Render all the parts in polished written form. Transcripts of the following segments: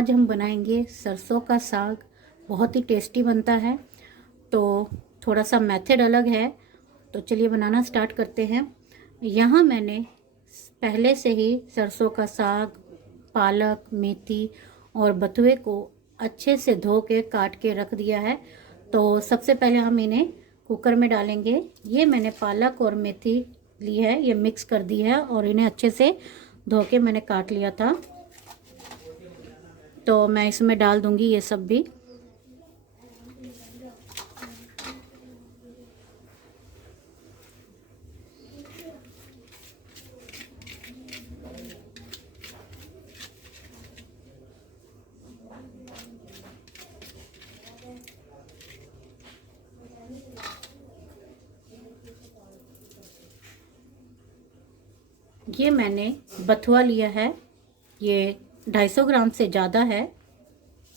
आज हम बनाएंगे सरसों का साग। बहुत ही टेस्टी बनता है। तो थोड़ा सा मेथड अलग है। तो चलिए बनाना स्टार्ट करते हैं। यहाँ मैंने पहले से ही सरसों का साग, पालक, मेथी और बथुए को अच्छे से धो के काट के रख दिया है। तो सबसे पहले हम इन्हें कुकर में डालेंगे। ये मैंने पालक और मेथी ली है, ये मिक्स कर दी है और इन्हें अच्छे से धो के मैंने काट लिया था। तो मैं इसमें डाल दूंगी ये सब भी। ये मैंने बथुआ लिया है, ये 250 ग्राम से ज़्यादा है।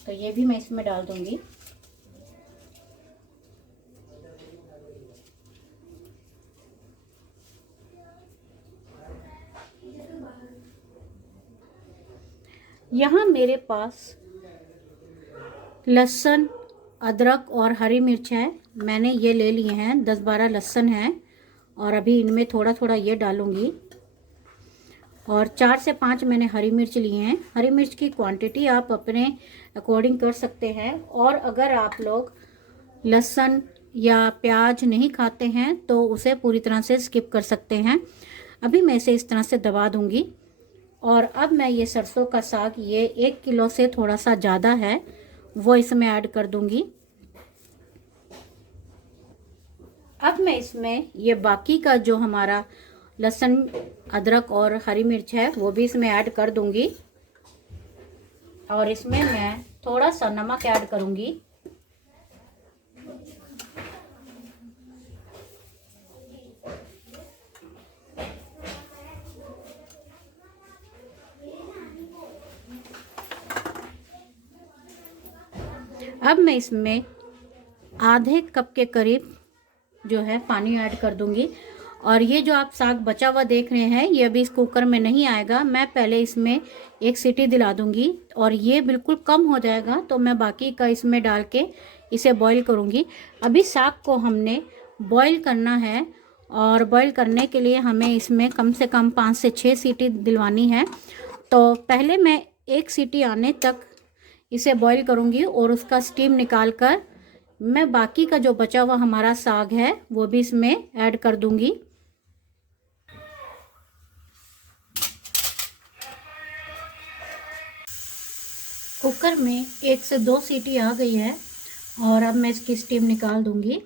तो ये भी मैं इसमें डाल दूंगी। यहाँ मेरे पास लहसुन, अदरक और हरी मिर्च है। मैंने ये ले लिए हैं, 10-12 लहसुन हैं और अभी इनमें थोड़ा थोड़ा ये डालूंगी। और 4 से 5 मैंने हरी मिर्च लिए हैं। हरी मिर्च की क्वांटिटी आप अपने अकॉर्डिंग कर सकते हैं। और अगर आप लोग लहसुन या प्याज नहीं खाते हैं तो उसे पूरी तरह से स्किप कर सकते हैं। अभी मैं इसे इस तरह से दबा दूंगी। और अब मैं ये सरसों का साग, ये 1 किलो से थोड़ा सा ज़्यादा है, वो इसमें ऐड कर दूंगी। अब मैं इसमें ये बाकी का जो हमारा लहसुन, अदरक और हरी मिर्च है वो भी इसमें ऐड कर दूंगी। और इसमें मैं थोड़ा सा नमक ऐड करूंगी। अब मैं इसमें आधे कप के करीब जो है पानी ऐड कर दूंगी। और ये जो आप साग बचा हुआ देख रहे हैं, ये अभी इस कुकर में नहीं आएगा। मैं पहले इसमें एक सीटी दिला दूंगी और ये बिल्कुल कम हो जाएगा तो मैं बाकी का इसमें डाल के इसे बॉईल करूंगी। अभी साग को हमने बॉईल करना है और बॉईल करने के लिए हमें इसमें कम से कम 5 से 6 सीटी दिलवानी है। तो पहले मैं एक सीटी आने तक इसे बॉईल करूंगी और उसका स्टीम निकाल कर मैं बाकी का जो बचा हुआ हमारा साग है वो भी इसमें ऐड कर दूंगी। कुकर में 1 से 2 सीटी आ गई है और अब मैं इसकी स्टीम निकाल दूंगी।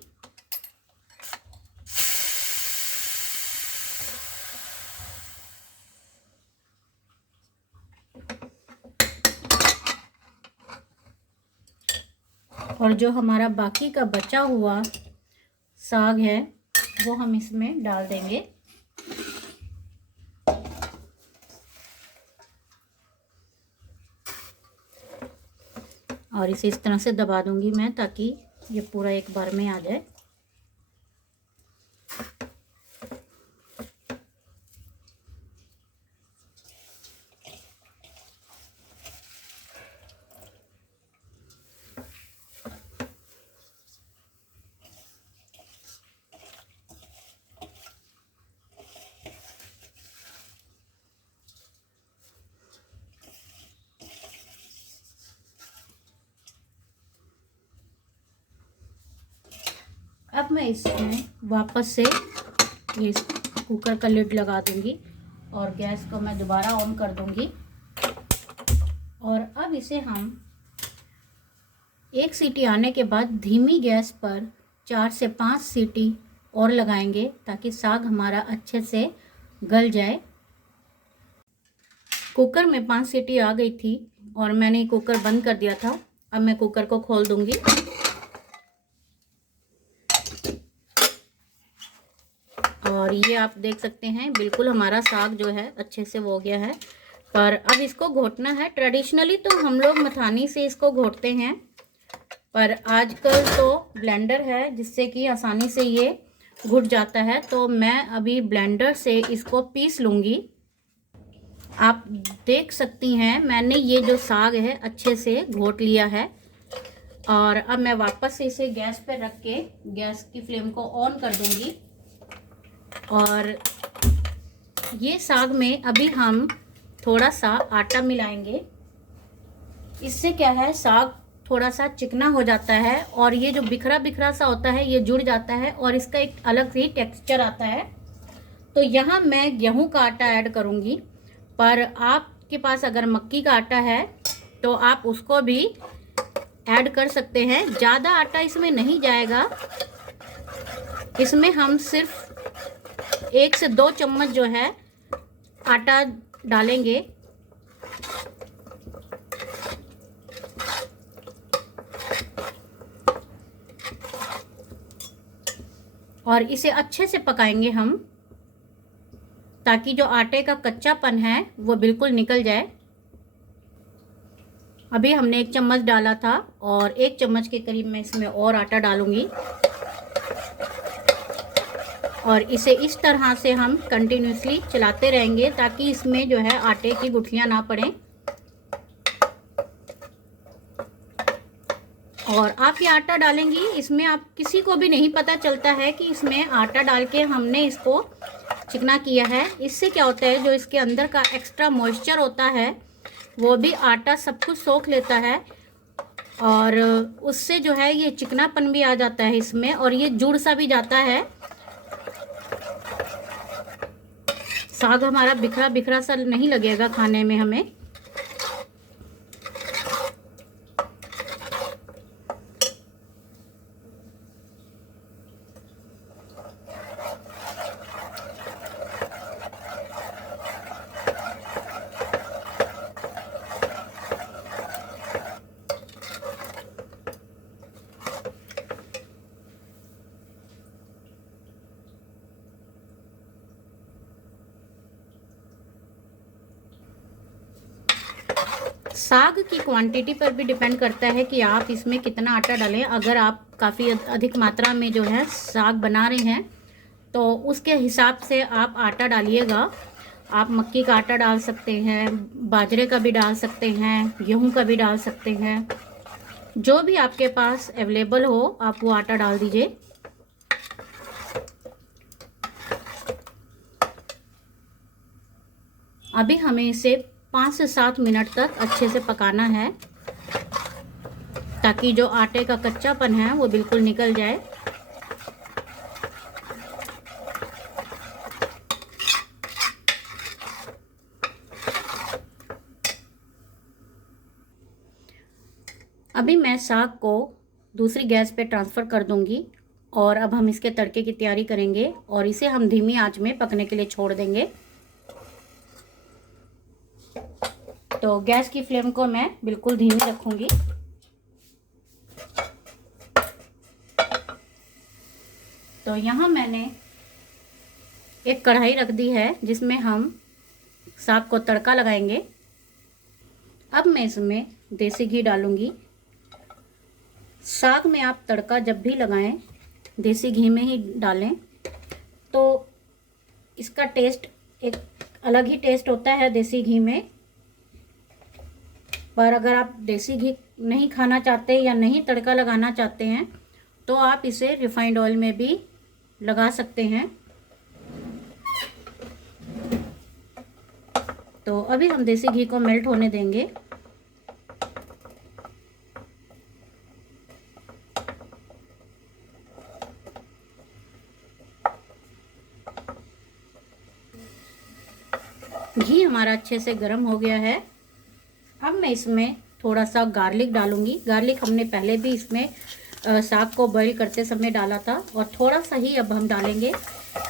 और जो हमारा बाकी का बचा हुआ साग है वो हम इसमें डाल देंगे। और इसे इस तरह से दबा दूंगी मैं ताकि ये पूरा एक बार में आ जाए। अब मैं इसमें वापस से ये कुकर का लिड लगा दूंगी और गैस को मैं दोबारा ऑन कर दूंगी। और अब इसे हम 1 सीटी आने के बाद धीमी गैस पर 4 से 5 सीटी और लगाएंगे ताकि साग हमारा अच्छे से गल जाए। कुकर में 5 सीटी आ गई थी और मैंने कुकर बंद कर दिया था। अब मैं कुकर को खोल दूंगी। और ये आप देख सकते हैं बिल्कुल हमारा साग जो है अच्छे से हो गया है। पर अब इसको घोटना है। ट्रेडिशनली तो हम लोग मथानी से इसको घोटते हैं, पर आजकल तो ब्लेंडर है जिससे कि आसानी से ये घुट जाता है। तो मैं अभी ब्लेंडर से इसको पीस लूँगी। आप देख सकती हैं मैंने ये जो साग है अच्छे से घोट लिया है। और अब मैं वापस से इसे गैस पर रख के गैस की फ्लेम को ऑन कर दूंगी। और ये साग में अभी हम थोड़ा सा आटा मिलाएंगे। इससे क्या है, साग थोड़ा सा चिकना हो जाता है और ये जो बिखरा बिखरा सा होता है ये जुड़ जाता है और इसका एक अलग ही टेक्सचर आता है। तो यहाँ मैं गेहूं का आटा ऐड करूँगी, पर आपके पास अगर मक्की का आटा है तो आप उसको भी ऐड कर सकते हैं। ज़्यादा आटा इसमें नहीं जाएगा, इसमें हम सिर्फ 1 से 2 चम्मच जो है आटा डालेंगे। और इसे अच्छे से पकाएंगे हम, ताकि जो आटे का कच्चापन है वो बिल्कुल निकल जाए। अभी हमने 1 चम्मच डाला था और 1 चम्मच के करीब मैं इसमें और आटा डालूंगी। और इसे इस तरह से हम कंटिन्यूसली चलाते रहेंगे ताकि इसमें जो है आटे की गुठलियां ना पड़ें। और आप ये आटा डालेंगी, इसमें आप किसी को भी नहीं पता चलता है कि इसमें आटा डाल के हमने इसको चिकना किया है। इससे क्या होता है, जो इसके अंदर का एक्स्ट्रा मॉइस्चर होता है वो भी आटा सब कुछ सोख लेता है और उससे जो है ये चिकनापन भी आ जाता है इसमें और ये जुड़ सा भी जाता है। साग हमारा बिखरा बिखरा सा नहीं लगेगा खाने में हमें। साग की क्वांटिटी पर भी डिपेंड करता है कि आप इसमें कितना आटा डालें। अगर आप काफ़ी अधिक मात्रा में जो है साग बना रहे हैं तो उसके हिसाब से आप आटा डालिएगा। आप मक्की का आटा डाल सकते हैं, बाजरे का भी डाल सकते हैं, गेहूं का भी डाल सकते हैं। जो भी आपके पास अवेलेबल हो आप वो आटा डाल दीजिए। अभी हमें इसे 5 से 7 मिनट तक अच्छे से पकाना है ताकि जो आटे का कच्चापन है वो बिल्कुल निकल जाए। अभी मैं साग को दूसरी गैस पे ट्रांसफ़र कर दूंगी और अब हम इसके तड़के की तैयारी करेंगे और इसे हम धीमी आंच में पकने के लिए छोड़ देंगे। तो गैस की फ्लेम को मैं बिल्कुल धीमी रखूंगी। तो यहाँ मैंने एक कढ़ाई रख दी है जिसमें हम साग को तड़का लगाएंगे। अब मैं इसमें देसी घी डालूंगी। साग में आप तड़का जब भी लगाएं देसी घी में ही डालें, तो इसका टेस्ट एक अलग ही टेस्ट होता है देसी घी में। पर अगर आप देसी घी नहीं खाना चाहते या नहीं तड़का लगाना चाहते हैं तो आप इसे रिफाइंड ऑयल में भी लगा सकते हैं। तो अभी हम देसी घी को मेल्ट होने देंगे। घी हमारा अच्छे से गर्म हो गया है। अब मैं इसमें थोड़ा सा गार्लिक डालूंगी। गार्लिक हमने पहले भी इसमें साग को बॉईल करते समय डाला था और थोड़ा सा ही अब हम डालेंगे,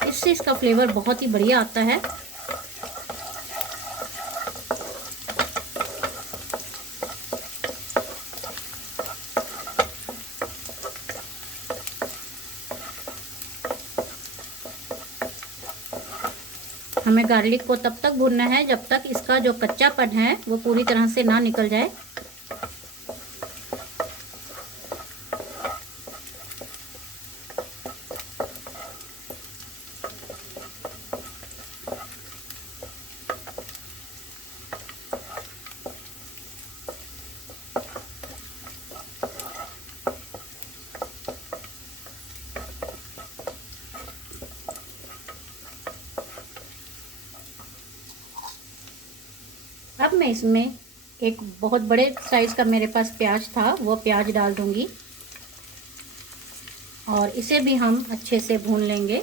इससे इसका फ्लेवर बहुत ही बढ़िया आता है। हमें गार्लिक को तब तक भूनना है जब तक इसका जो कच्चापन है वो पूरी तरह से ना निकल जाए। मैं इसमें एक बहुत बड़े साइज़ का मेरे पास प्याज था, वो प्याज डाल दूंगी और इसे भी हम अच्छे से भून लेंगे।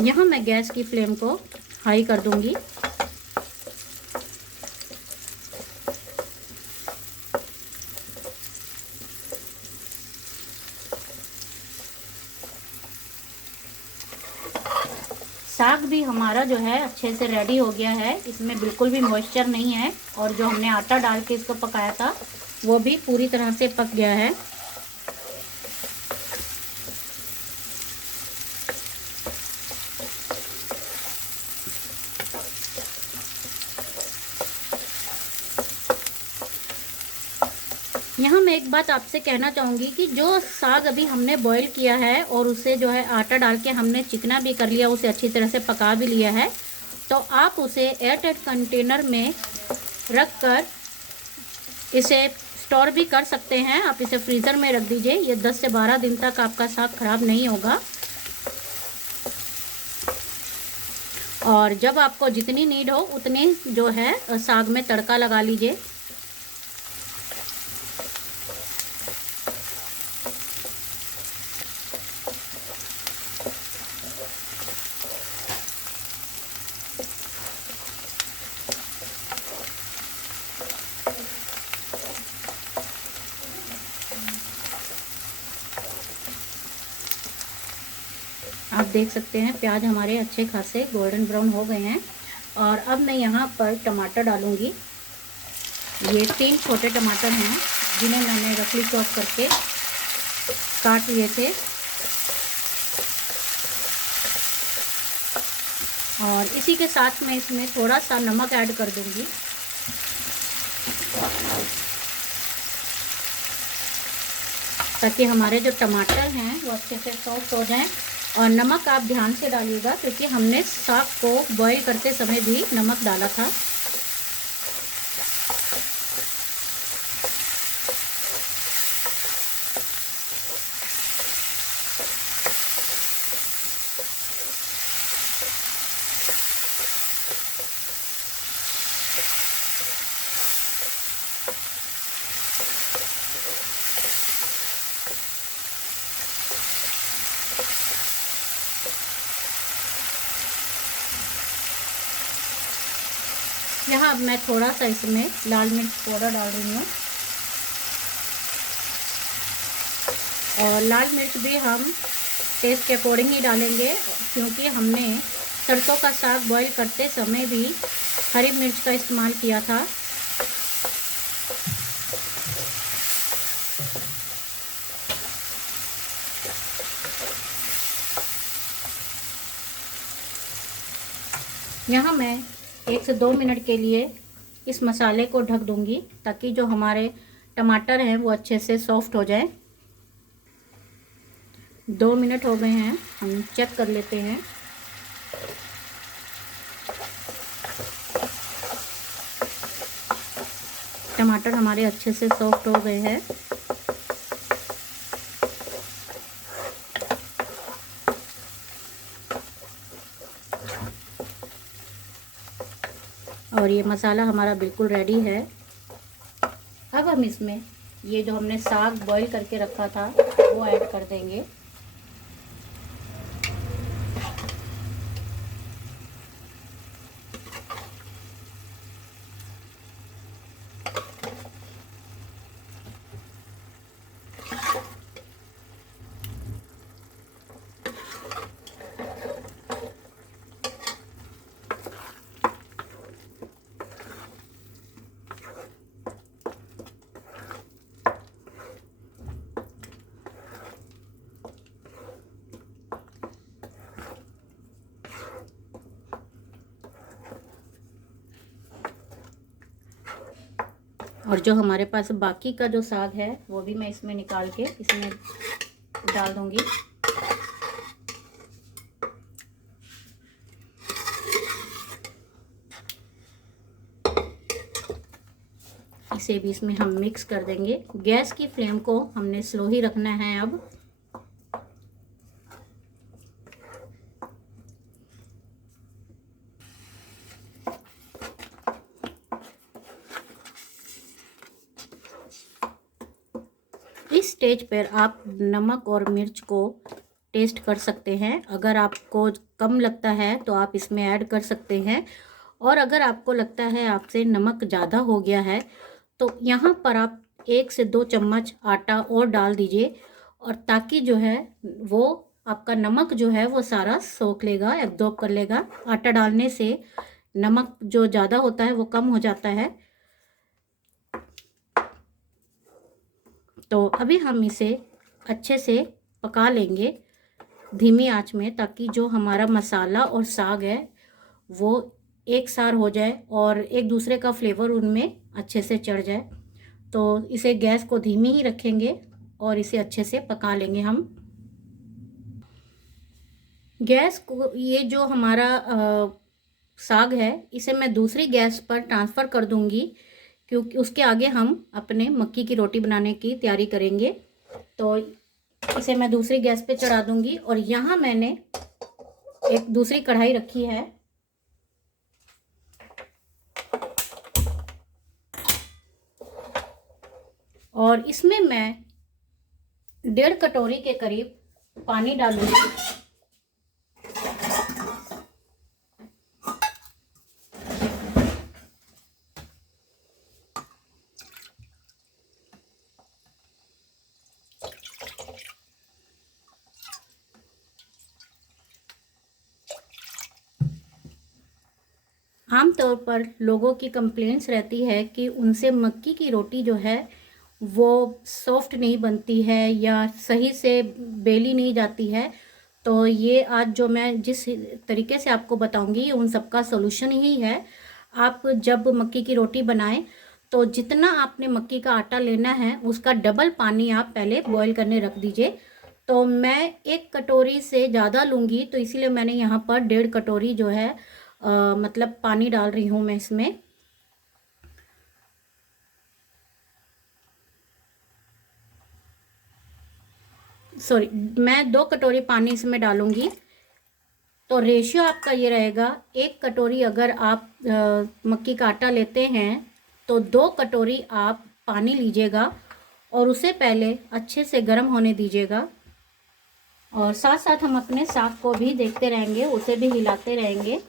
यहाँ मैं गैस की फ्लेम को हाई कर दूंगी। साग भी हमारा जो है अच्छे से रेडी हो गया है, इसमें बिल्कुल भी मॉइस्चर नहीं है और जो हमने आटा डाल के इसको पकाया था वो भी पूरी तरह से पक गया है। यहाँ मैं एक बात आपसे कहना चाहूँगी कि जो साग अभी हमने बॉईल किया है और उसे जो है आटा डाल के हमने चिकना भी कर लिया, उसे अच्छी तरह से पका भी लिया है, तो आप उसे एयरटाइट कंटेनर में रख कर इसे स्टोर भी कर सकते हैं। आप इसे फ्रीज़र में रख दीजिए, ये 10 से 12 दिन तक आपका साग ख़राब नहीं होगा। और जब आपको जितनी नीड हो उतनी जो है साग में तड़का लगा लीजिए। आप देख सकते हैं प्याज हमारे अच्छे खासे गोल्डन ब्राउन हो गए हैं और अब मैं यहाँ पर टमाटर डालूँगी। ये 3 छोटे टमाटर हैं जिन्हें मैंने रफली चॉप करके काट लिए थे और इसी के साथ मैं इसमें थोड़ा सा नमक ऐड कर दूँगी। ताकि हमारे जो टमाटर हैं वो अच्छे से सॉफ्ट हो जाएं। और नमक आप ध्यान से डालिएगा क्योंकि हमने साग को बॉईल करते समय भी नमक डाला था। यहाँ अब मैं थोड़ा सा इसमें लाल मिर्च पाउडर डाल रही हूँ और लाल मिर्च भी हम टेस्ट के अकॉर्डिंग ही डालेंगे क्योंकि हमने सरसों का साग बॉईल करते समय भी हरी मिर्च का इस्तेमाल किया था। यहाँ मैं 1 से 2 मिनट के लिए इस मसाले को ढक दूंगी ताकि जो हमारे टमाटर हैं वो अच्छे से सॉफ्ट हो जाए। 2 मिनट हो गए हैं, हम चेक कर लेते हैं। टमाटर हमारे अच्छे से सॉफ्ट हो गए हैं। और ये मसाला हमारा बिल्कुल रेडी है। अब हम इसमें ये जो हमने साग बॉईल करके रखा था वो ऐड कर देंगे। और जो हमारे पास बाकी का जो साग है वो भी मैं इसमें निकाल के इसमें डाल दूंगी। इसे भी इसमें हम मिक्स कर देंगे। गैस की फ्लेम को हमने स्लो ही रखना है। अब इस स्टेज पर आप नमक और मिर्च को टेस्ट कर सकते हैं। अगर आपको कम लगता है तो आप इसमें ऐड कर सकते हैं, और अगर आपको लगता है आपसे नमक ज़्यादा हो गया है तो यहाँ पर आप 1 से 2 चम्मच आटा और डाल दीजिए, और ताकि जो है वो आपका नमक जो है वो सारा सोख लेगा, एब्जॉर्ब कर लेगा। आटा डालने से नमक जो ज़्यादा होता है वो कम हो जाता है। तो अभी हम इसे अच्छे से पका लेंगे धीमी आंच में, ताकि जो हमारा मसाला और साग है वो एक सार हो जाए और एक दूसरे का फ्लेवर उनमें अच्छे से चढ़ जाए। तो इसे गैस को धीमी ही रखेंगे और इसे अच्छे से पका लेंगे हम। गैस को, ये जो हमारा साग है इसे मैं दूसरी गैस पर ट्रांसफ़र कर दूंगी, क्योंकि उसके आगे हम अपने मक्की की रोटी बनाने की तैयारी करेंगे। तो इसे मैं दूसरी गैस पे चढ़ा दूंगी, और यहाँ मैंने एक दूसरी कढ़ाई रखी है। और इसमें मैं 1.5 कटोरी के करीब पानी डालूंगी। आमतौर पर लोगों की कंप्लेंट्स रहती है कि उनसे मक्की की रोटी जो है वो सॉफ्ट नहीं बनती है या सही से बेली नहीं जाती है। तो ये आज जो मैं जिस तरीके से आपको बताऊंगी उन सब का सोल्यूशन ही है। आप जब मक्की की रोटी बनाएं तो जितना आपने मक्की का आटा लेना है उसका डबल पानी आप पहले बॉईल करने रख दीजिए। तो मैं 1 कटोरी से ज़्यादा लूँगी, तो इसीलिए मैंने यहाँ पर 1.5 कटोरी जो है मतलब पानी डाल रही हूँ मैं इसमें। सॉरी, मैं 2 कटोरी पानी इसमें डालूंगी। तो रेशियो आपका ये रहेगा, 1 कटोरी अगर आप मक्की का आटा लेते हैं तो 2 कटोरी आप पानी लीजिएगा और उसे पहले अच्छे से गर्म होने दीजिएगा। और साथ साथ हम अपने साग को भी देखते रहेंगे, उसे भी हिलाते रहेंगे।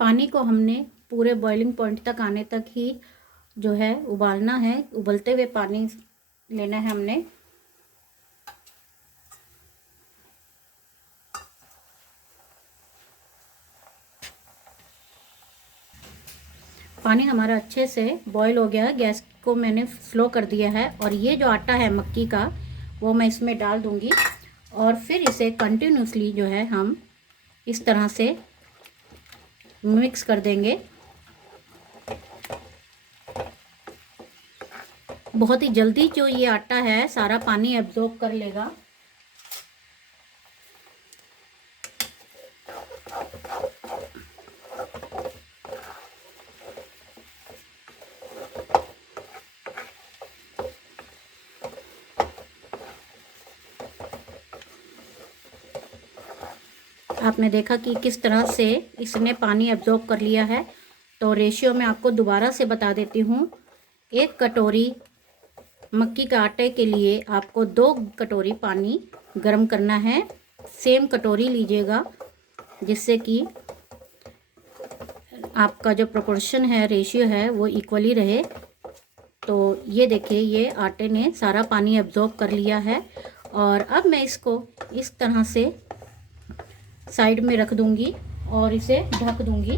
पानी को हमने पूरे बॉइलिंग पॉइंट तक आने तक ही जो है उबालना है। उबलते हुए पानी लेना है हमने। पानी हमारा अच्छे से बॉईल हो गया है। गैस को मैंने स्लो कर दिया है, और ये जो आटा है मक्की का वो मैं इसमें डाल दूंगी, और फिर इसे कंटिन्यूसली जो है हम इस तरह से मिक्स कर देंगे। बहुत ही जल्दी जो ये आटा है सारा पानी एब्जॉर्ब कर लेगा। आपने देखा कि किस तरह से इसने पानी एब्जॉर्ब कर लिया है। तो रेशियो में आपको दोबारा से बता देती हूँ। 1 कटोरी मक्की के आटे के लिए आपको 2 कटोरी पानी गर्म करना है। सेम कटोरी लीजिएगा, जिससे कि आपका जो प्रोपोर्शन है, रेशियो है, वो इक्वली रहे। तो ये देखिए, ये आटे ने सारा पानी एब्जॉर्ब कर लिया है। और अब मैं इसको इस तरह से साइड में रख दूंगी और इसे ढक दूंगी,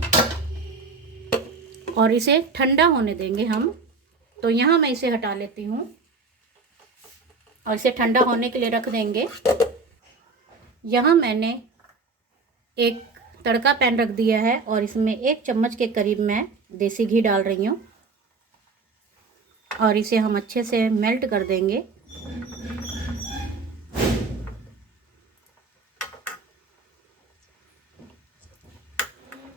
और इसे ठंडा होने देंगे हम। तो यहाँ मैं इसे हटा लेती हूँ और इसे ठंडा होने के लिए रख देंगे। यहाँ मैंने एक तड़का पैन रख दिया है और इसमें 1 चम्मच के करीब मैं देसी घी डाल रही हूँ, और इसे हम अच्छे से मेल्ट कर देंगे।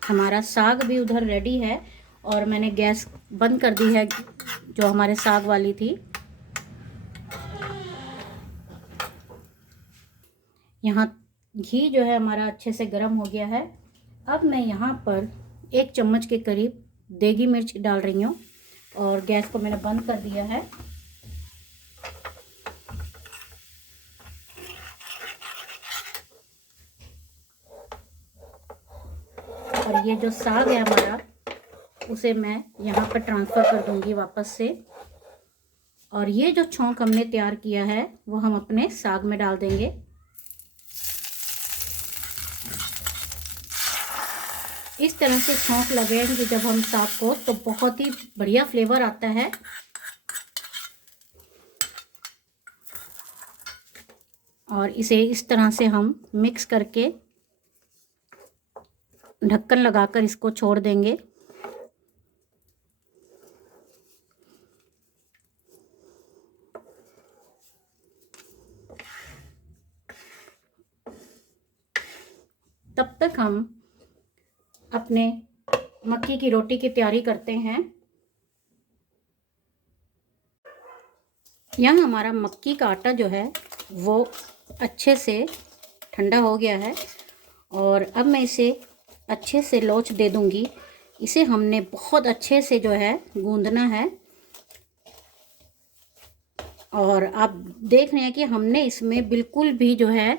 हमारा साग भी उधर रेडी है, और मैंने गैस बंद कर दी है जो हमारे साग वाली थी। यहाँ घी जो है हमारा अच्छे से गर्म हो गया है। अब मैं यहाँ पर 1 चम्मच के करीब देगी मिर्च डाल रही हूँ और गैस को मैंने बंद कर दिया है। और ये जो साग है हमारा, उसे मैं यहाँ पर ट्रांसफ़र कर दूँगी वापस से। और ये जो छौंक हमने तैयार किया है वो हम अपने साग में डाल देंगे। इस तरह से छौंक लगेंगे जब हम साग को, तो बहुत ही बढ़िया फ्लेवर आता है। और इसे इस तरह से हम मिक्स करके ढक्कन लगाकर इसको छोड़ देंगे। तब तक हम अपने मक्की की रोटी की तैयारी करते हैं। यहाँ हमारा मक्की का आटा जो है वो अच्छे से ठंडा हो गया है और अब मैं इसे अच्छे से लोच दे दूँगी। इसे हमने बहुत अच्छे से जो है गूंदना है। और आप देख रहे हैं कि हमने इसमें बिल्कुल भी जो है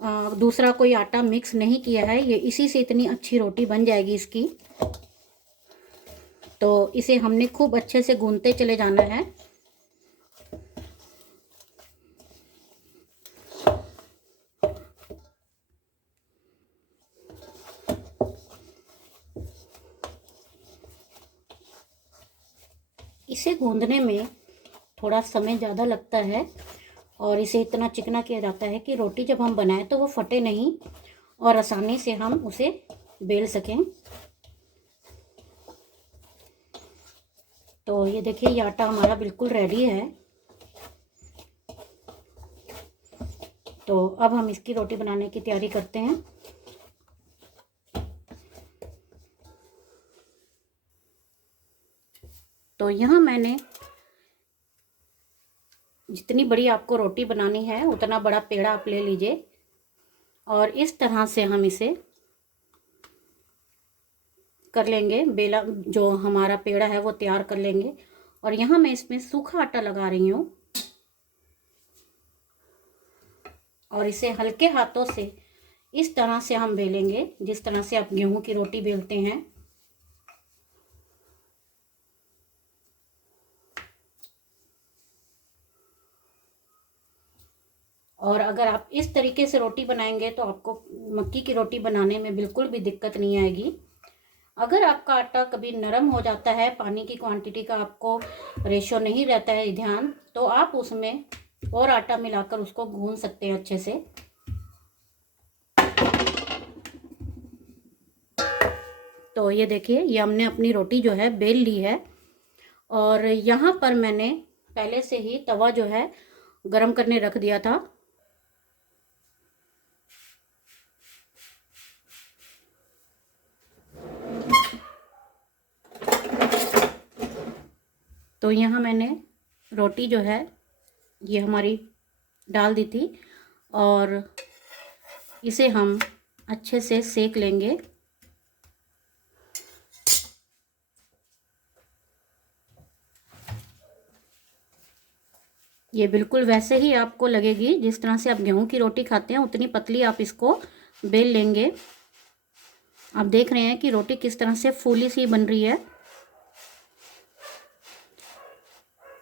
दूसरा कोई आटा मिक्स नहीं किया है। ये इसी से इतनी अच्छी रोटी बन जाएगी इसकी। तो इसे हमने खूब अच्छे से गूंदते चले जाना है। इसे गूंदने में थोड़ा समय ज़्यादा लगता है और इसे इतना चिकना किया जाता है कि रोटी जब हम बनाएं तो वो फटे नहीं और आसानी से हम उसे बेल सकें। तो ये देखिए, ये आटा हमारा बिल्कुल रेडी है। तो अब हम इसकी रोटी बनाने की तैयारी करते हैं। तो यहाँ मैंने जितनी बड़ी आपको रोटी बनानी है उतना बड़ा पेड़ा आप ले लीजिए और इस तरह से हम इसे कर लेंगे। बेला जो हमारा पेड़ा है वो तैयार कर लेंगे। और यहाँ मैं इसमें सूखा आटा लगा रही हूँ और इसे हल्के हाथों से इस तरह से हम बेलेंगे जिस तरह से आप गेहूं की रोटी बेलते हैं। और अगर आप इस तरीके से रोटी बनाएंगे तो आपको मक्की की रोटी बनाने में बिल्कुल भी दिक्कत नहीं आएगी। अगर आपका आटा कभी नरम हो जाता है, पानी की क्वांटिटी का आपको रेशो नहीं रहता है ध्यान, तो आप उसमें और आटा मिलाकर उसको गूंद सकते हैं अच्छे से। तो ये देखिए, ये हमने अपनी रोटी जो है बेल ली है। और यहाँ पर मैंने पहले से ही तवा जो है गरम करने रख दिया था। तो यहाँ मैंने रोटी जो है ये हमारी डाल दी थी और इसे हम अच्छे से सेक लेंगे। ये बिल्कुल वैसे ही आपको लगेगी जिस तरह से आप गेहूं की रोटी खाते हैं, उतनी पतली आप इसको बेल लेंगे। आप देख रहे हैं कि रोटी किस तरह से फूली सी बन रही है।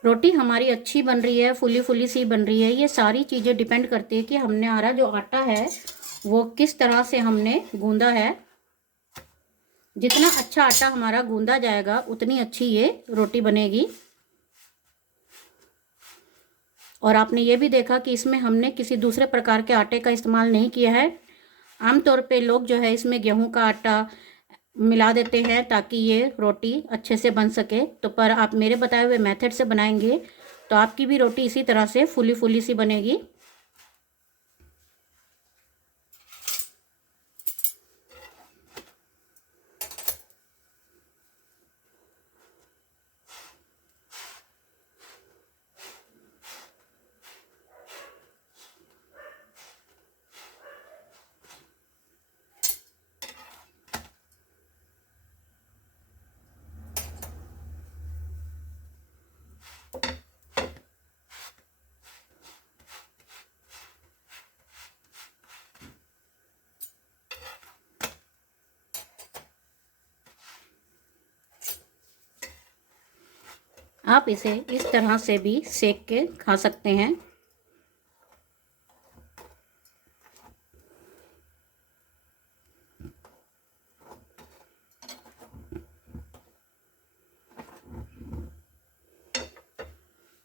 रोटी हमारी अच्छी बन रही है, फूली फूली सी बन रही है। ये सारी चीज़ें डिपेंड करती है कि हमने हमारा जो आटा है वो किस तरह से हमने गूंदा है। जितना अच्छा आटा हमारा गूंदा जाएगा उतनी अच्छी ये रोटी बनेगी। और आपने ये भी देखा कि इसमें हमने किसी दूसरे प्रकार के आटे का इस्तेमाल नहीं किया है। आमतौर पे लोग जो है इसमें गेहूं का आटा मिला देते हैं ताकि ये रोटी अच्छे से बन सके। तो पर आप मेरे बताए हुए मेथड से बनाएंगे तो आपकी भी रोटी इसी तरह से फूली फूली सी बनेगी। आप इसे इस तरह से भी सेक के खा सकते हैं।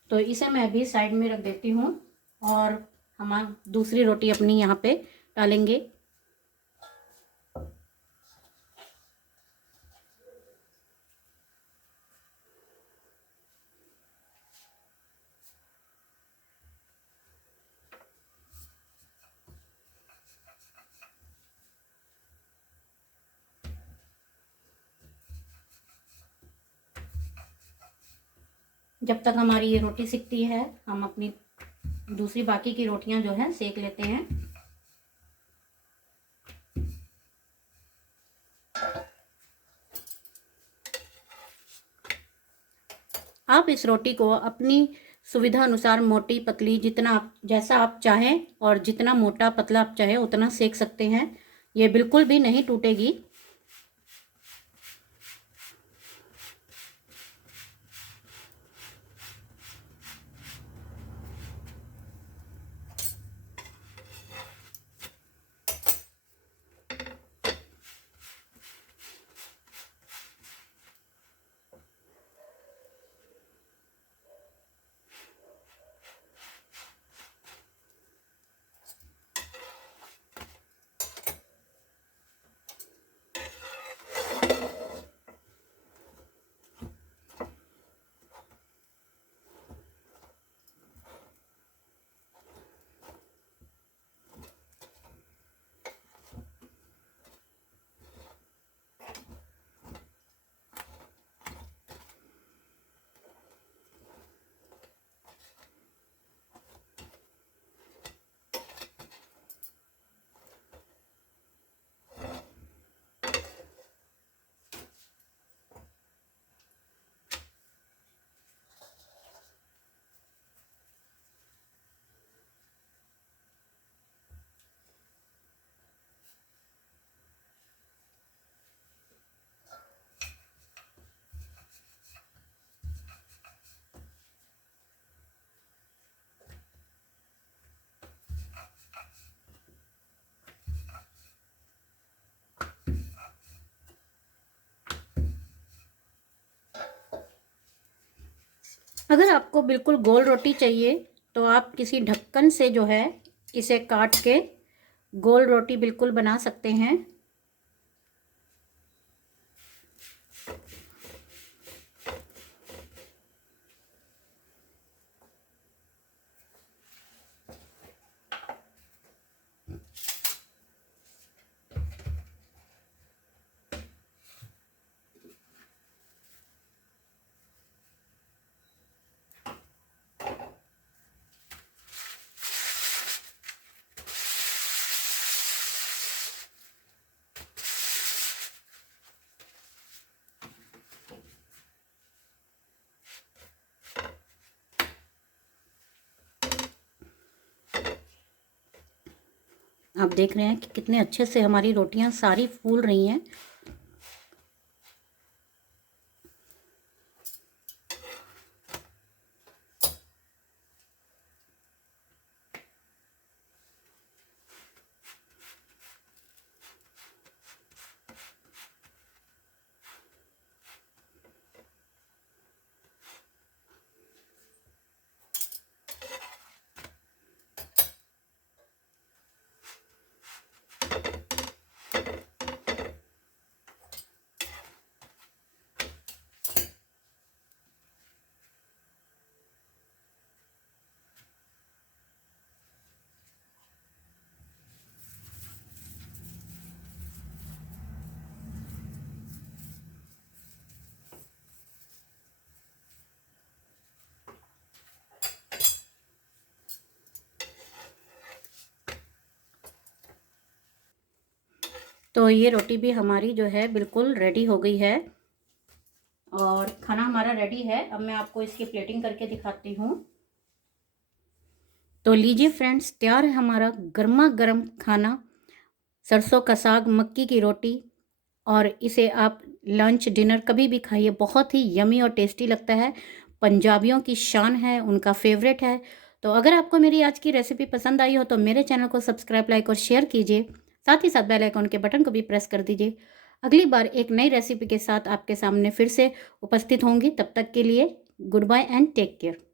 तो इसे मैं अभी साइड में रख देती हूँ और हम दूसरी रोटी अपनी यहाँ पे डालेंगे। जब तक हमारी ये रोटी सिकती है हम अपनी दूसरी बाकी की रोटियां जो है सेक लेते हैं। आप इस रोटी को अपनी सुविधा अनुसार मोटी पतली जितना आप जैसा आप चाहें और जितना मोटा पतला आप चाहें उतना सेक सकते हैं। ये बिल्कुल भी नहीं टूटेगी। अगर आपको बिल्कुल गोल रोटी चाहिए तो आप किसी ढक्कन से जो है इसे काट के गोल रोटी बिल्कुल बना सकते हैं। आप देख रहे हैं कि कितने अच्छे से हमारी रोटियां सारी फूल रही हैं। तो ये रोटी भी हमारी जो है बिल्कुल रेडी हो गई है और खाना हमारा रेडी है। अब मैं आपको इसकी प्लेटिंग करके दिखाती हूँ। तो लीजिए फ्रेंड्स, तैयार है हमारा गर्मा गर्म खाना, सरसों का साग, मक्की की रोटी। और इसे आप लंच डिनर कभी भी खाइए, बहुत ही यमी और टेस्टी लगता है। पंजाबियों की शान है, उनका फेवरेट है। तो अगर आपको मेरी आज की रेसिपी पसंद आई हो तो मेरे चैनल को सब्सक्राइब, लाइक और शेयर कीजिए। साथ ही साथ बेल आइकन के बटन को भी प्रेस कर दीजिए। अगली बार एक नई रेसिपी के साथ आपके सामने फिर से उपस्थित होंगी। तब तक के लिए goodbye and take care.